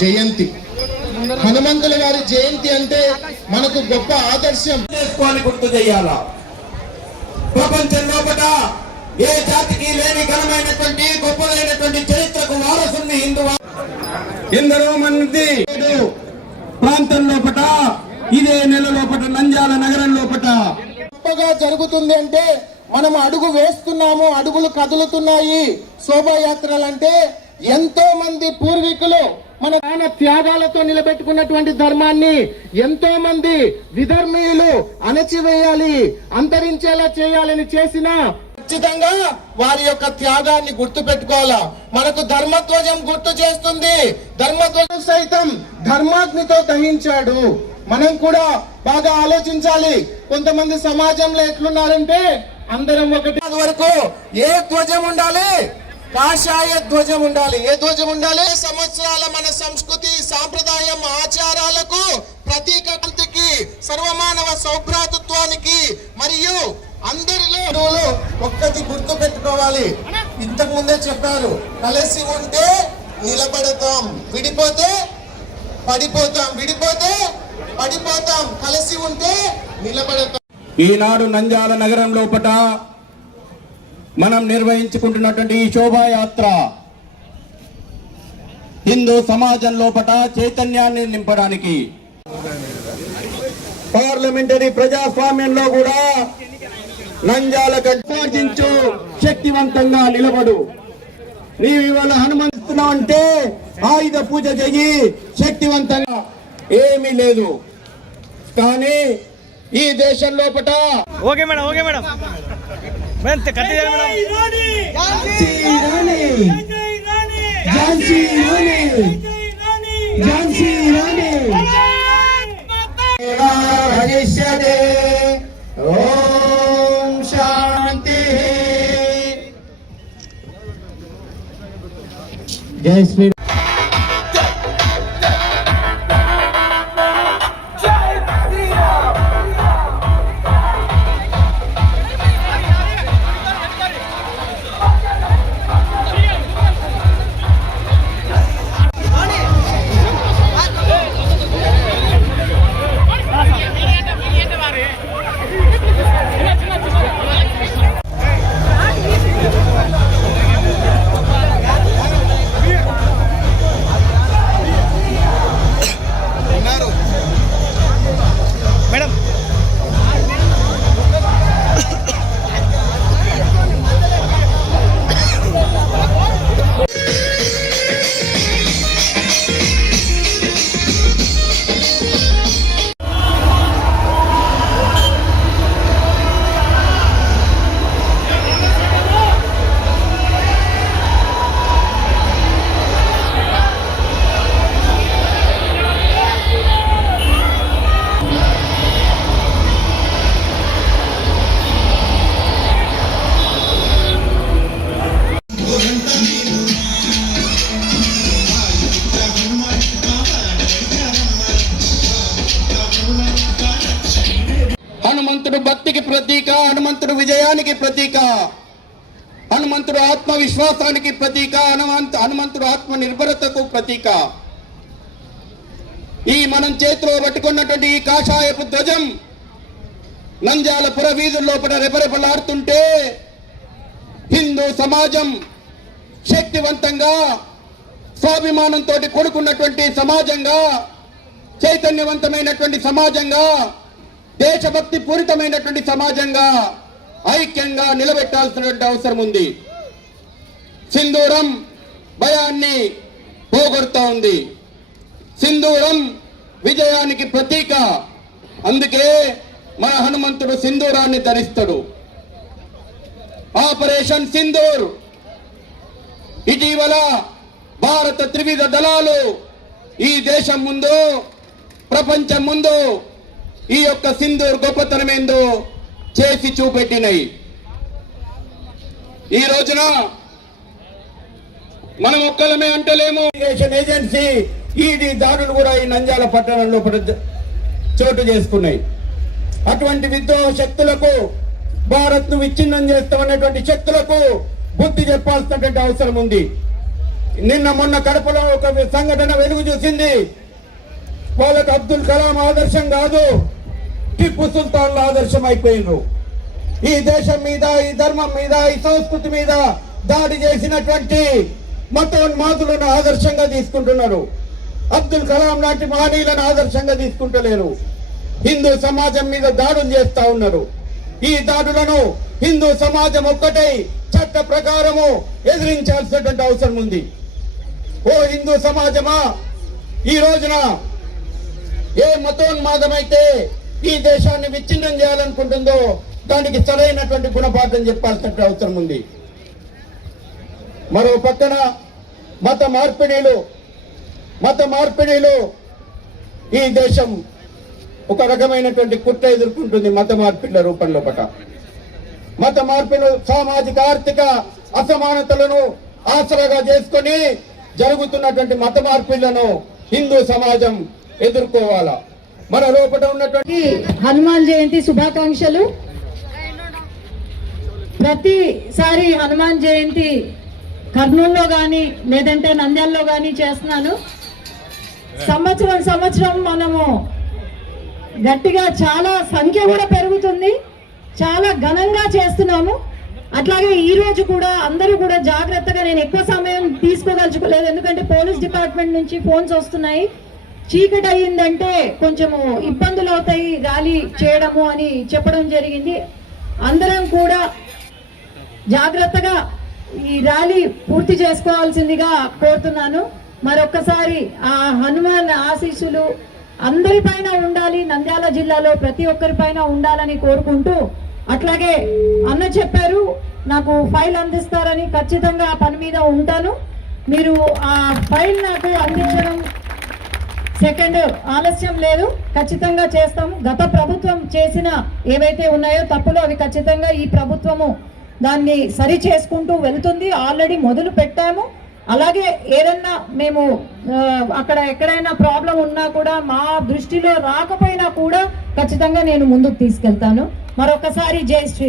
జయంతి హనుమంతుల వారి జయంతి అంటే మనకు గొప్ప ఆదర్శం చేసుకోవాలి, గుర్తు చేయాలా. ప్రపంచం లోపల ఏ జాతికి లేని ఘనమైనటువంటి గొప్పదైనటువంటి చరిత్రకు వారసుని హిందూ ఎందరో మంది ప్రాంతం లోపల ఇదే నెల లోపల నంద్యాల నగరం లోపల గొప్పగా జరుగుతుంది అంటే మనం అడుగు వేస్తున్నాము, అడుగులు కదులుతున్నాయి. శోభాయాత్రలు అంటే ఎంతో మంది పూర్వీకులు మన ప్రాణ త్యాగాలతో నిలబెట్టుకున్నటువంటి ధర్మాన్ని ఎంతో మంది విధర్మీయులు అణచివేయాలి, అంతరించేలా చేయాలని చేసిన ఖచ్చితంగా వారి యొక్క త్యాగాన్ని గుర్తు పెట్టుకోవాలా. మనకు ధర్మధ్వజం గుర్తు చేస్తుంది. ధర్మధ్వజం సైతం ధర్మాగ్నితో దహించాడు. మనం కూడా బాగా ఆలోచించాలి. కొంతమంది సమాజంలో ఎట్లున్నారంటే అందరం ఒకటి వరకు ఏ ధ్వజం ఉండాలి? కాషాయ ధ్వజం ఉండాలి. ఏ ధ్వజం ఉండాలి? సంవత్సరాల మన సంస్కృతి సాంప్రదాయం ఆచారాలకు ప్రతీకాంతికి సర్వమానవ సౌభ్రాతృత్వానికి మరియు అందరిలో ఒక్కటి గుర్తు పెట్టుకోవాలి. ఇంతకు ముందే చెప్పారు, కలిసి ఉంటే నిలబడతాం, విడిపోతే పడిపోతాం, విడిపోతే పడిపోతాం, కలిసి ఉంటే నిలబడతాం. ఈనాడు నంద్యాల నగరం లోపల మనం నిర్వహించుకుంటున్నటువంటి ఈ శోభాయాత్ర హిందూ సమాజం లోపల చైతన్యాన్ని నింపడానికి, పార్లమెంటరీ ప్రజాస్వామ్యంలో కూడా నంద్యాల సాధించు, శక్తివంతంగా నిలబడు. నీవు ఇవాళ హనుమంతున్నావు అంటే ఆయుధ పూజ చెయ్యి, శక్తివంతంగా ఏమీ లేదు. కానీ ఈ దేశం లోపల ఓకే మేడం, ఓకే మేడం, ఓం శాంతి. జై శ్రీ. హనుమంతుడు భక్తికి ప్రతీక, హనుమంతుడు విజయానికి ప్రతీక, హనుమంతుడు ఆత్మవిశ్వాసానికి ప్రతీక, హనుమంతుడు ఆత్మ నిర్భరతకు ప్రతీక. ఈ మనం చేతిలో పట్టుకున్నటువంటి ఈ కాషాయపు ధ్వజం నంద్యాల పుర వీధుల లోపల రెపరెపలాడుతుంటే హిందూ సమాజం శక్తివంతంగా స్వాభిమానంతో కూడుకున్నటువంటి సమాజంగా, చైతన్యవంతమైనటువంటి సమాజంగా, దేశభక్తి పూరితమైనటువంటి సమాజంగా ఐక్యంగా నిలబెట్టాల్సినటువంటి అవసరం ఉంది. సింధూరం భయాన్ని పోగొడుతూ ఉంది. సింధూరం విజయానికి ప్రతీక. అందుకే మన హనుమంతుడు సింధూరాన్ని ధరిస్తాడు. ఆపరేషన్ సింధూర్ ఇటీవల భారత త్రివిధ దళాలు ఈ దేశం ముందు, ప్రపంచం ముందు ఈ యొక్క సింధూర్ గొప్పతనమేందో చేసి చూపెట్టినాయి. ఈ రోజున మనం ఒక్కలమే అంటలేము. ఏజెన్సీ ఈడీ దాడులు కూడా ఈ నంద్యాల పట్టణంలో చోటు చేసుకున్నాయి. అటువంటి విద్రోహ శక్తులకు, భారత్ ను విచ్ఛిన్నం చేస్తామన్నటువంటి శక్తులకు బుద్ధి చెప్పాల్సినటువంటి అవసరం ఉంది. నిన్న మొన్న కడపలో ఒక సంఘటన వెలుగు చూసింది. వాళ్ళకు అబ్దుల్ కలాం ఆదర్శం కాదు, టిప్పు సుల్తాన్ల ఆదర్శం అయిపోయినరు. ఈ దేశం మీద, ఈ ధర్మం మీద, ఈ సంస్కృతి మీద దాడి చేసినటువంటి మతోన్మాదులను ఆదర్శంగా తీసుకుంటున్నారు. అబ్దుల్ కలాం లాంటి మహనీయులను ఆదర్శంగా తీసుకుంటలేరు. హిందూ సమాజం మీద దాడులు చేస్తా ఉన్నారు. ఈ దాడులను హిందూ సమాజం ఒక్కటై చట్ట ప్రకారము ఎదిరించాల్సినటువంటి అవసరం ఉంది. ఓ హిందూ సమాజమా, ఈ రోజున ఏ మతోన్మాదం అయితే ఈ దేశాన్ని విచ్ఛిన్నం చేయాలనుకుంటుందో దానికి సరైనటువంటి గుణపాఠం చెప్పాల్సిన అవసరం ఉంది. మరో పక్కన మత మార్పిడిలు ఈ దేశం ఒక రకమైనటువంటి కుట్ర ఎదుర్కొంటుంది. మత మార్పిడిల రూపంలో మత మార్పులు సామాజిక ఆర్థిక అసమానతలను ఆసరాగా చేసుకొని జరుగుతున్నటువంటి మత మార్పిళ్లను హిందూ సమాజం ఎదుర్కోవాలా. మన లోపల ఉన్నటువంటి హనుమాన్ జయంతి శుభాకాంక్షలు. ప్రతిసారి హనుమాన్ జయంతి కర్నూలులో కానీ లేదంటే నంద్యాలలో కానీ చేస్తున్నాను. సంవత్సరం మనము గట్టిగా చాలా సంఖ్య కూడా పెరుగుతుంది, చాలా ఘనంగా చేస్తున్నాము. అట్లాగే ఈ రోజు కూడా అందరూ కూడా జాగ్రత్తగా, నేను ఎక్కువ సమయం తీసుకోదలుచుకోలేదు ఎందుకంటే పోలీస్ డిపార్ట్మెంట్ నుంచి ఫోన్స్ వస్తున్నాయి. చీకటి అయ్యిందంటే కొంచెము ఇబ్బందులు అవుతాయి ర్యాలీ చేయడము అని చెప్పడం జరిగింది. అందరం కూడా జాగ్రత్తగా ఈ ర్యాలీ పూర్తి చేసుకోవాల్సిందిగా కోరుతున్నాను. మరొక్కసారి ఆ హనుమాన్ ఆశీస్సులు అందరిపైన ఉండాలి, నంద్యాల జిల్లాలో ప్రతి ఒక్కరిపైన ఉండాలని కోరుకుంటూ, అట్లాగే అన్న చెప్పారు నాకు ఫైల్ అందిస్తారని, ఖచ్చితంగా ఆ పని మీద ఉంటాను. మీరు ఆ ఫైల్ నాకు అందించడం సెకండ్ ఆలస్యం లేదు, ఖచ్చితంగా చేస్తాము. గత ప్రభుత్వం చేసిన ఏవైతే ఉన్నాయో తప్పులు అవి ఖచ్చితంగా ఈ ప్రభుత్వము దాన్ని సరి చేసుకుంటూ వెళ్తుంది. ఆల్రెడీ మొదలు పెట్టాము. అలాగే ఏదన్నా మేము అక్కడ ఎక్కడైనా ప్రాబ్లం ఉన్నా కూడా మా దృష్టిలో రాకపోయినా కూడా ఖచ్చితంగా నేను ముందుకు తీసుకెళ్తాను. మరొకసారి జై శ్రీ